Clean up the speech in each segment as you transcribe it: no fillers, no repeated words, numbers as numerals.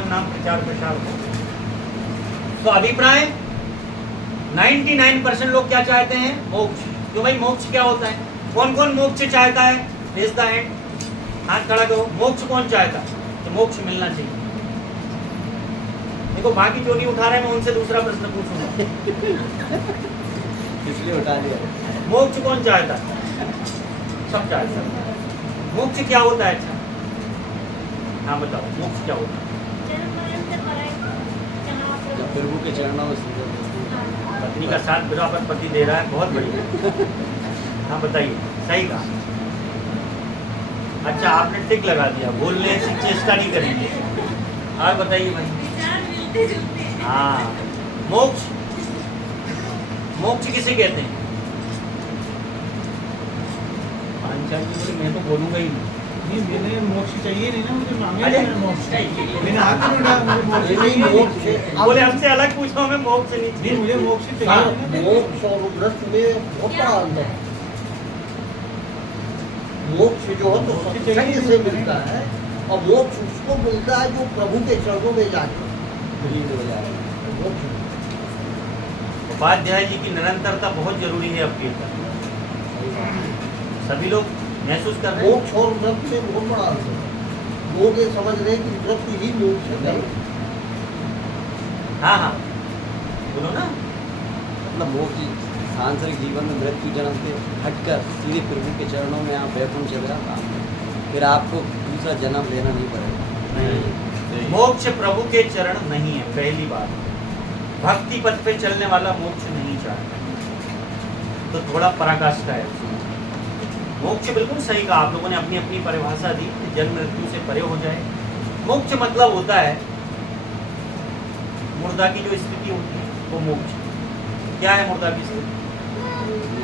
भगवान नाम प्रचार प्रसार हो। तो अभिप्राय 99% लोग क्या चाहते हैं? मोक्ष। तो भाई मोक्ष क्या होता है? कौन कौन मोक्ष चाहता है? रेज द हैंड, हाथ खड़ा करो। मोक्ष कौन चाहता है? तो मोक्ष मिलना चाहिए। देखो बाकी जो नहीं उठा रहे, मैं उनसे दूसरा प्रश्न पूछूंगा इसलिए उठा लिया। मोक्ष कौन चाहता है? सब चाहता है। मोक्ष क्या होता है? अच्छा हाँ बताओ, मोक्ष क्या होता है? जब प्रभु के चरणों में सिंदूर पत्नी का साथ बराबर पति दे रहा है, बहुत बढ़िया। हाँ बताइए, सही कहा। अच्छा आपने टिक लगा दिया, बोलने से चेष्टा नहीं करेंगे। और बताइए भाई। हाँ मोक्ष, मोक्ष किसे कहते हैं? मैं तो बोलूंगा ही नहीं। मैंने मोक्ष चाहिए नहीं ना, मुझे मांगे अरे, नहीं मोक्ष। चाहिए। मैंने हाथ नहीं उठाया, मुझे मोक्ष चाहिए नहीं। बोले हमसे अलग पूछो, हमें मोक्ष नहीं नहीं चाहिए। मुझे मोक्ष चाहिए। मोक्ष और उग्रस्त में बहुत बड़ा अंतर है। मोक्ष जो है तो सत्संग से मिलता है, और मोक्ष उसको मिलता है जो प्रभु के चरणों में जाके विलीन हो जाएगा। मोक्ष उपाध्याय जी की निरंतरता बहुत जरूरी है आपके ऊपर। सभी लोग महसूस कर रहे हैं। मोक्ष और व्रत में बहुत बड़ा अंतर है। लोग ये समझ रहे हैं कि व्रत ही मोक्ष है। हाँ हाँ बोलो ना। मतलब मोक्ष सांसारिक जीवन में मृत्यु जन्म से हटकर सीधे प्रभु के चरणों में आप वैकुंठ चले जाता, फिर आपको दूसरा जन्म लेना नहीं पड़ेगा। मोक्ष प्रभु के चरण नहीं है, पहली बात। भक्ति पथ पे चलने वाला मोक्ष नहीं चाहता, तो थोड़ा पराकाष्ठा है। मोक्ष बिल्कुल सही कहा आप लोगों ने, अपनी अपनी परिभाषा दी कि जन्म मृत्यु से परे हो जाए। मोक्ष मतलब होता है मुर्दा की जो स्थिति होती है वो मोक्ष। क्या है मुर्दा की स्थिति?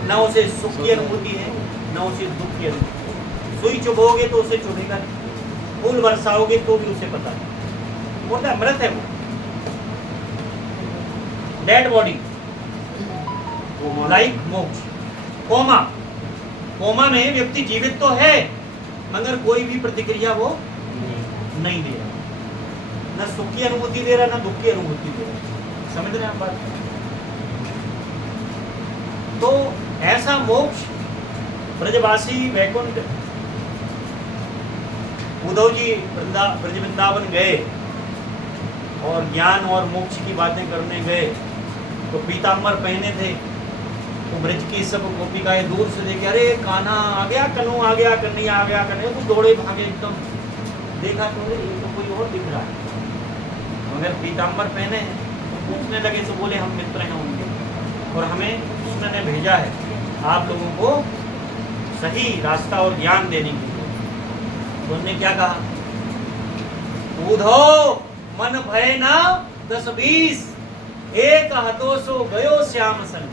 न उसे सुख की अनुभूति है, न उसे दुख की अनुभूति है। सुई चुभोगे तो उसे चुभेगा नहीं, फूल बरसाओगे तो भी उसे पता नहीं। मुर्दा मृत है वो, डेड बॉडी, लाइक मोक्ष। कोमा, कोमा में व्यक्ति जीवित तो है मगर कोई भी प्रतिक्रिया वो नहीं दे रहा, न सुख की अनुभूति दे रहा, न दुख की अनुभूति दे रहा। समझ रहे हैं आप बात? तो ऐसा मोक्ष ब्रजवासी वैकुंठ, उद्धव जी ब्रज वृंदावन गए और ज्ञान और मोक्ष की बातें करने गए, तो पीताम्बर पहने थे। तो ब्रज की सब गोपिकाएं दूर से देखे, अरे कान्हा आ गया, कन्हू आ गया, कन्हैया आ गया, कन्हैया। तो दौड़े भागे एकदम, देखा तो ये तो कोई और दिख रहा है, मगर पीताम्बर पहने हैं। तो पूछने लगे, तो बोले हम मित्र हैं उनके, और हमें कृष्ण ने भेजा है आप लोगों को सही रास्ता और ज्ञान देने के लिए। तो उन्होंने क्या कहा? उद्धव मन भय ना 10-20, एक हतो सो गयो श्याम संग,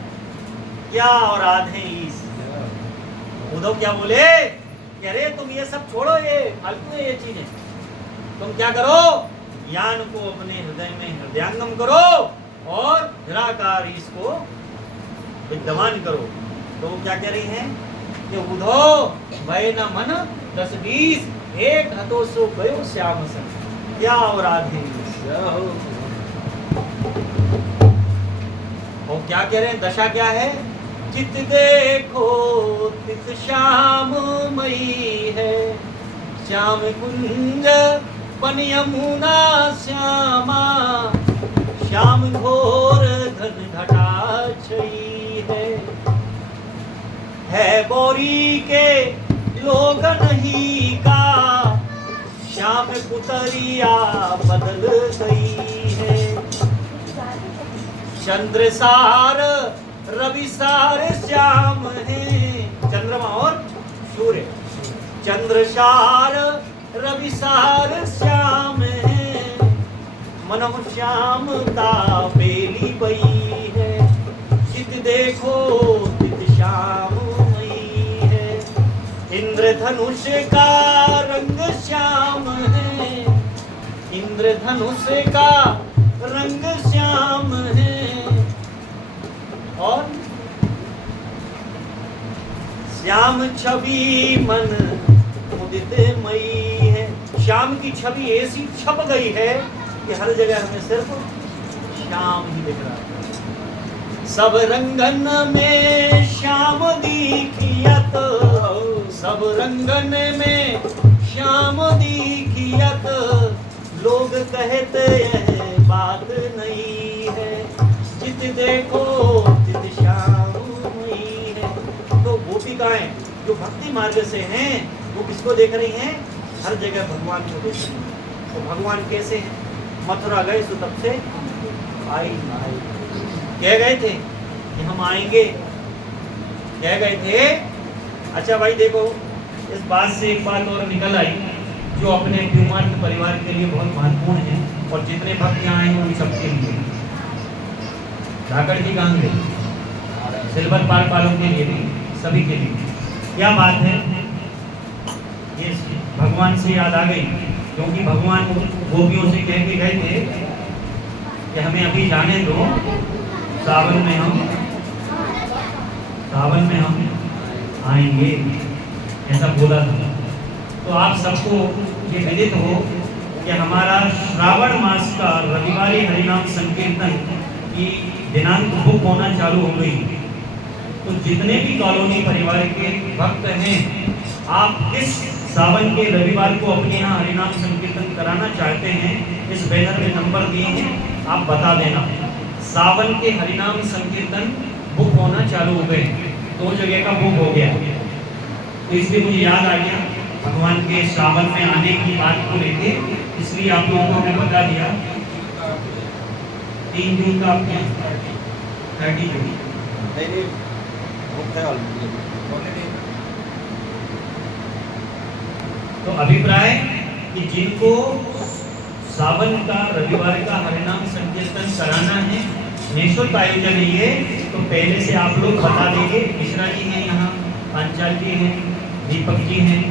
क्या और आधे ईस। उद्धव क्या बोले कि अरे तुम ये सब छोड़ो, ये फालतू है ये चीजें। तुम क्या करो, ज्ञान को अपने हृदय में हृदयंगम करो और निराकार इसको विद्यमान करो। तो वो क्या कह रही हैं कि उद्धव भय न मन 10-20, एक हतो सो गयो श्याम संग, क्या और आधे ईस। और क्या कह रहे हैं? दशा क्या है? चित देखो तित श्याम मई है, श्याम कुंज पन यमुना श्यामा, श्याम घोर घन घटा छई है बोरी के लोगन ही का, श्याम पुतरिया बदल गई है। चंद्रसार रविसार श्याम है, चंद्रमा और सूर्य। चंद्रसार रविसार श्याम है, मनम श्यामता बेली बई है, चित देखो तित श्याम मई है। इंद्रधनुष का रंग श्याम है, इंद्रधनुष का रंग श्याम है, और श्याम छवि मन मुदित मई है। श्याम की छवि ऐसी छप गई है कि हर जगह हमें सिर्फ श्याम ही दिख रहा था। सब रंगन में श्याम दिखियत, सब रंगन में श्याम दिखियत, लोग कहते हैं बात नहीं है, जित देखो तित श्याम ही है। तो गोपिकाएं जो भक्ति मार्ग से हैं वो किसको देख रही हैं? हर जगह भगवान को देख रही हैं। तो भगवान कैसे हैं? मथुरा गए सो तब से आई कह गए थे कि हम आएंगे, कह गए थे। अच्छा भाई देखो, इस बात से एक बात और निकल आई जो अपने प्यूमार्थ परिवार के लिए बहुत महत्वपूर्ण है और जितने भक्त यहाँ आए हैं उन सबके लिए। धाकड़ जी कहाँ गए? सिल्वर पार्क वालों के लिए भी, सभी के लिए। क्या बात है? ये भगवान से याद आ गई, क्योंकि भगवान गोपियों से कह के गए थे कि हमें अभी जाने दो, सावन में हम आएंगे, ऐसा बोला था। तो आप सबको ये विदित हो कि हमारा श्रावण मास का रविवारी हरिनाम संकीर्तन की दिनांक बुक होना चालू हो गई। तो जितने भी कॉलोनी परिवार के भक्त हैं, आप किस सावन के रविवार को अपने यहाँ हरिनाम संकीर्तन कराना चाहते हैं, इस बैनर में नंबर दिए हैं, आप बता देना। सावन के हरिनाम संकीर्तन बुक होना चालू हो गए, 2 जगह का बुक हो गया। तो इसलिए मुझे याद आ गया भगवान के सावन में आने की बात को लेके, इसलिए आप लोगों को हमने बता दिया। 3 जून का आपके 30 जून तो अभिप्राय कि जिनको सावन का रविवार का हरिनाम संकीर्तन कराना है, निःशुल्क आयोजन है ये, तो पहले से आप लोग बता देंगे। मिश्रा जी हैं यहाँ, पांचाल जी हैं, दीपक जी हैं,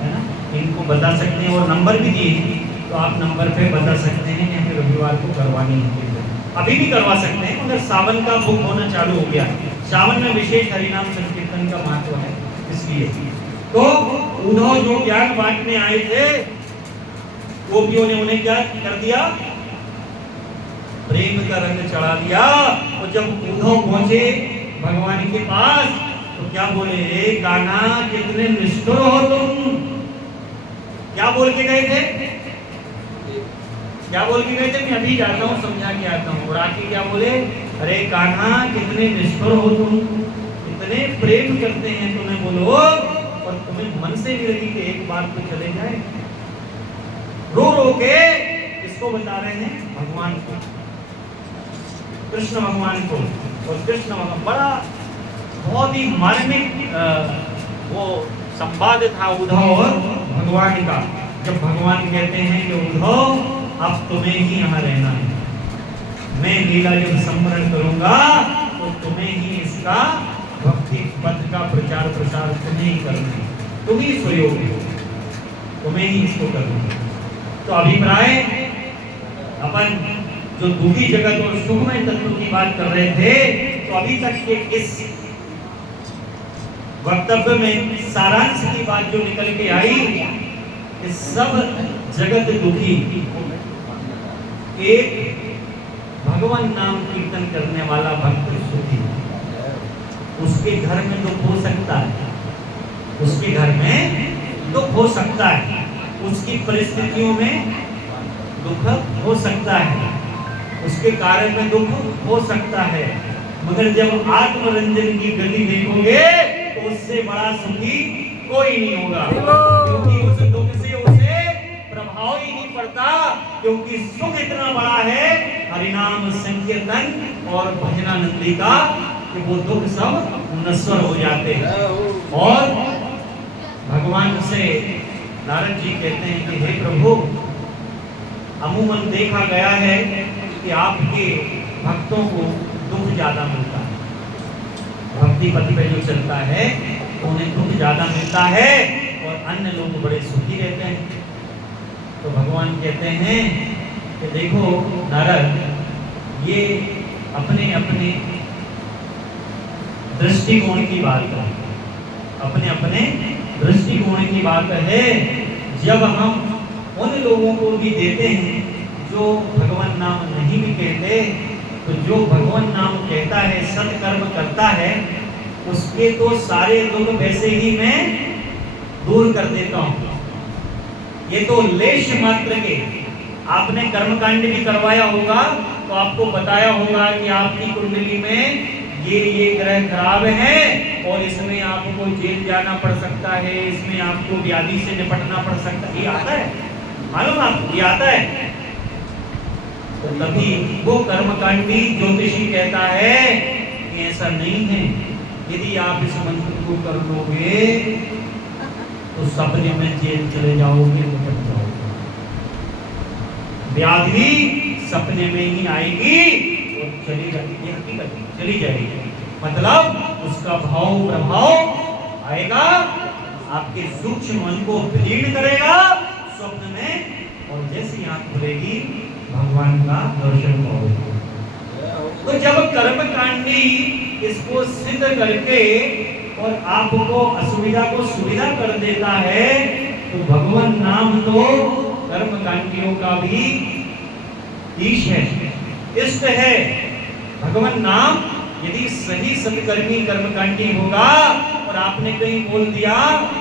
है ना, इनको बता सकते हैं और नंबर भी दिए हैं, तो आप नंबर पे बता सकते हैं कि हमें रविवार को करवानी है। अभी भी करवा सकते हैं, मगर सावन का बुक होना चालू हो गया। सावन में विशेष हरिनाम संकीर्तन का महत्व है, इसलिए। तो उद्धव जो ज्ञान बांटने आए थे, गोपियों ने उन्हें क्या कर दिया? प्रेम का रंग चढ़ा दिया। और जब उद्धव पहुंचे भगवान के पास तो क्या बोले? हे कान्हा, कितने निष्ठुर हो तुम। क्या बोल के गए थे? क्या बोल के गए थे? मैं अभी जाता हूँ, समझा के आता हूँ। और आके क्या बोले? अरे कान्हा, कितने निष्ठुर हो तुम, इतने प्रेम करते हैं तुम्हें, बोलो, और तुम्हें मन से भी लगी कि एक बार तो चले जाए। रो रो के किसको बता रहे हैं? भगवान को, कृष्ण भगवान को। और कृष्ण भगवान बड़ा बहुत ही मार्मिक वो संवाद था उद्धव और भगवान का। जब भगवान कहते हैं कि उद्धव, अब तुम्हें ही यहाँ रहना है, मैं लीला जब स्मरण करूंगा तो तुम्हें ही इसका भक्ति पथ का प्रचार प्रसार तुम्हें ही करना है, तुम ही स्वयोग हो, तुम्हें ही इसको करना है। तो अभिप्राय, अपन जो दुखी जगत और सुखमय तत्व की बात कर रहे थे, तो अभी तक के इस वक्तव्य में सारांश की बात जो निकल के आई कि सब जगत दुखी, एक भगवान नाम कीर्तन करने वाला भक्त सुखी। उसके घर में दुख हो सकता है, उसके घर में दुख हो सकता है, उसकी परिस्थितियों में दुख हो सकता है, उसके कार्य में दुख हो सकता है, मगर जब आत्मरंजन की गति देखोगे तो उससे बड़ा सुखी कोई नहीं होगा, क्योंकि उस दुख से उसे प्रभाव ही नहीं पड़ता, क्योंकि सुख इतना बड़ा है हरिनाम संकीर्तन और भजनानंदी का कि वो दुख सब नश्वर हो जाते हैं। और भगवान से नारद जी कहते हैं कि हे प्रभु, अमूमन देखा गया है कि आपके भक्तों को दुख ज्यादा मिलता है, भक्ति पथ पे जो चलता है तो उन्हें दुख ज्यादा मिलता है और अन्य लोग बड़े सुखी रहते हैं। तो भगवान कहते हैं कि देखो नारद, ये अपने अपने दृष्टिकोण की बात है, अपने अपने दृष्टिकोण की बात है। जब हम उन लोगों को भी देते हैं जो भगवान नाम नहीं भी कहते, तो जो भगवान नाम कहता है, सत्कर्म करता है, उसके तो सारे दुख वैसे ही मैं दूर कर देता हूँ। ये तो लेश मात्र के, आपने कर्मकांड भी करवाया होगा तो आपको बताया होगा कि आपकी कुंडली में ये ग्रह खराब है और इसमें आपको जेल जाना पड़ सकता है, इसमें आपको व्याधि से निपटना पड़ सकता है। ये आता है, मालूम आपको, ये आता है। तो तभी वो कर्मकांडी ज्योतिषी कहता है कि ऐसा नहीं है, यदि आप इस मंत्र को कर लोगे तो सपने में जेल चले जाओगे, निपट जाओगे। व्याधि सपने में ही आएगी और चली जाएगी, हकीकत चली जाएगी। मतलब उसका भाव प्रभाव आएगा, आपके सूक्ष्म मन को विलीन करेगा स्वप्न में, और जैसे ही आंख खुलेगी भगवान का दर्शन पाओगे। तो जब कर्मकांडी इसको सिद्ध करके और आपको असुविधा को सुविधा कर देता है, तो भगवान नाम तो कर्मकांडियों का भी ईश है, इष्ट है। भगवान नाम यदि सही सत्कर्मी कर्मकांडी होगा और आपने कहीं बोल दिया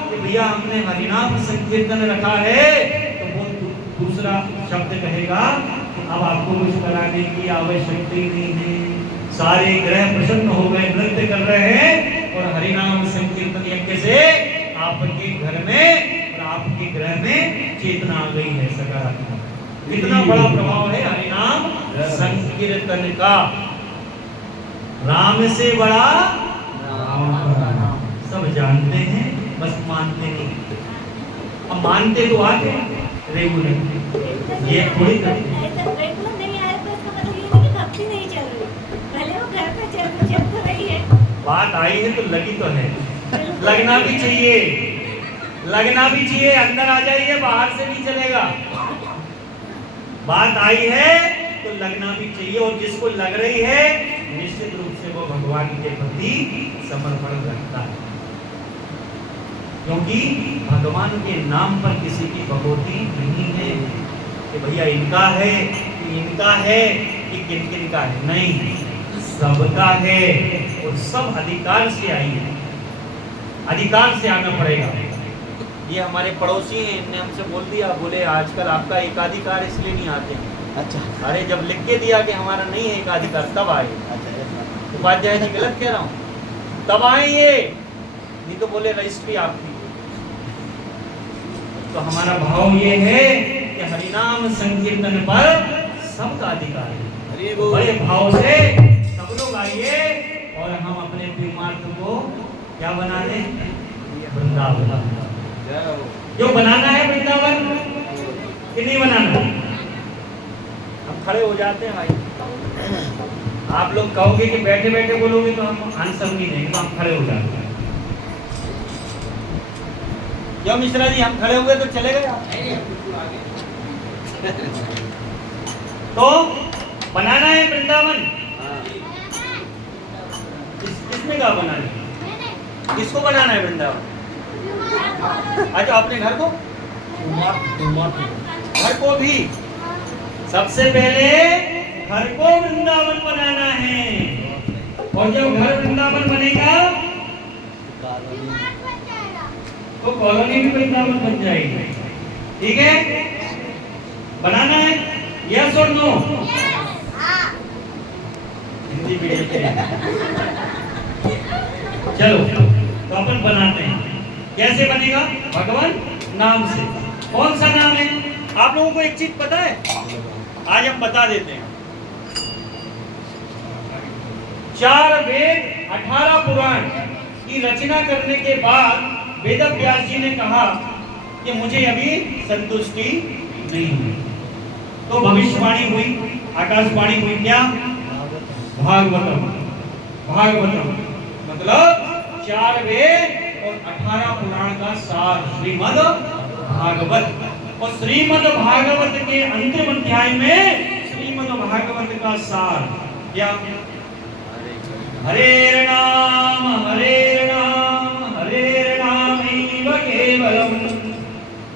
कि भैया हमने हरिनाम संकीर्तन रखा है, तो वो दूसरा शब्द कहेगा कि अब आपको कुछ कराने की आवश्यकता ही नहीं है, सारे ग्रह प्रसन्न हो गए, नृत्य कर रहे हैं और हरिनाम संकीर्तन यज्ञ से आपके घर में और आपके ग्रह में चेतना आ गई है सकारात्मक। कितना बड़ा प्रभाव है हरिनाम संकीर्तन का। राम से बड़ा सब जानते हैं, बस मानते नहीं। अब मानते तो आते रेगुलर, ये थोड़ी करते रेगुलर नहीं आए तो इसका मतलब ये नहीं कि भक्ति नहीं चल रही, पहले वो घर पे चल तो रही है। बात आई है तो लगी तो है, लगना भी चाहिए, लगना भी चाहिए। अंदर आ जाइए, बाहर से नहीं चलेगा। बात आई है तो लगना भी चाहिए, और जिसको लग रही है निश्चित रूप से वो भगवान के प्रति समर्पण रखता है, क्योंकि भगवान के नाम पर किसी की भगवती नहीं है कि भैया इनका है कि इनका है कि किन किन का है, नहीं, सबका है और सब अधिकार से आई है, अधिकार से आना पड़ेगा। ये हमारे पड़ोसी हैं, इनने हमसे बोल दिया, बोले आजकल आपका एकाधिकार इसलिए नहीं आते। अच्छा अरे जब लिख के दिया कि हमारा नहीं है एकाधिकार तब आए। उपाध्याय जी गलत कह रहा हूँ, तब आए ये, नहीं तो बोले रजिस्ट्री आपकी। तो हमारा भाव ये है कि हरिनाम संकीर्तन पर सबका अधिकार है। बड़े भाव से सब लोग आइए और हम अपने तीर्थमार्ग को क्या बना दें, वृंदावन। जो बनाना है वृंदावन कि नहीं बनाना, हम खड़े हो जाते हैं भाई। आप लोग कहोगे कि बैठे बैठे बोलोगे तो हम आंसर नहीं देंगे, तो हम खड़े हो जाते हैं। क्यों मिश्रा जी, हम खड़े हुए तो चले गए आप? तो बनाना है वृंदावन, किसने कहा बनाना है? किसको बनाना है वृंदावन? अच्छा, अपने घर को, घर को भी सबसे पहले घर को वृंदावन बनाना है, और जब घर वृंदावन बनेगा तो कॉलोनी भी वृंदावन बन जाएगी। ठीक है, बनाना है, यस और नो? हिंदी मीडियम के चलो तो अपन बनाते हैं। कैसे बनेगा? भगवान नाम से। कौन सा नाम है? आप लोगों को एक चीज पता है, आज हम बता देते हैं। 4 वेद 18 पुराण की रचना करने के बाद वेद व्यास जी ने कहा कि मुझे अभी संतुष्टि नहीं हुई, तो भविष्यवाणी हुई, आकाशवाणी हुई। क्या? भागवतम। भागवतम मतलब 4 वेद और 18 पुराण का सार श्रीमद् भागवत। और श्रीमद् भागवत के अंतिम अध्याय में श्रीमद् भागवत का सार क्या? हरे नाम हरे नाम हरे नामैव केवलम,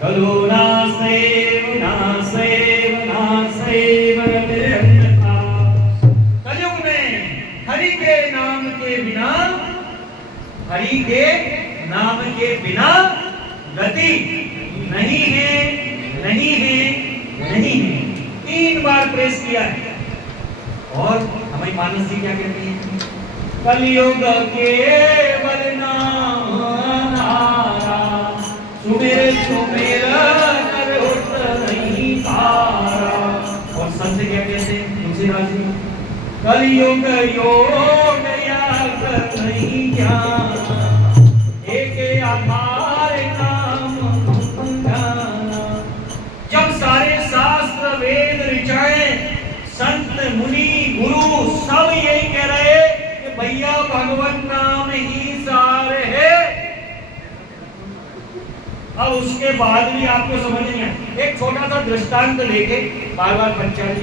खलु नास्त्यैव नास्त्यैव नास्त्यैव के नाम के बिना गति नहीं है, नहीं है, नहीं है। 3 बार प्रेस किया है। और हमारी मानस जी क्या कहती है? कलयुग केवल नाम नारा, सुमेर सुमेर नर उठ नहीं पारा। और संत क्या कहते हैं? तुलसीदास जी, कलयुग योग याग नहीं ज्ञान, एक आधार नाम जाना। जब सारे शास्त्र वेद ऋचाएं, संत मुनि गुरु सब यही कह रहे कि भैया भगवत नाम ही सार है, अब उसके बाद भी आपको समझ नहीं आया। एक छोटा सा दृष्टांत लेके बार बार पंचायत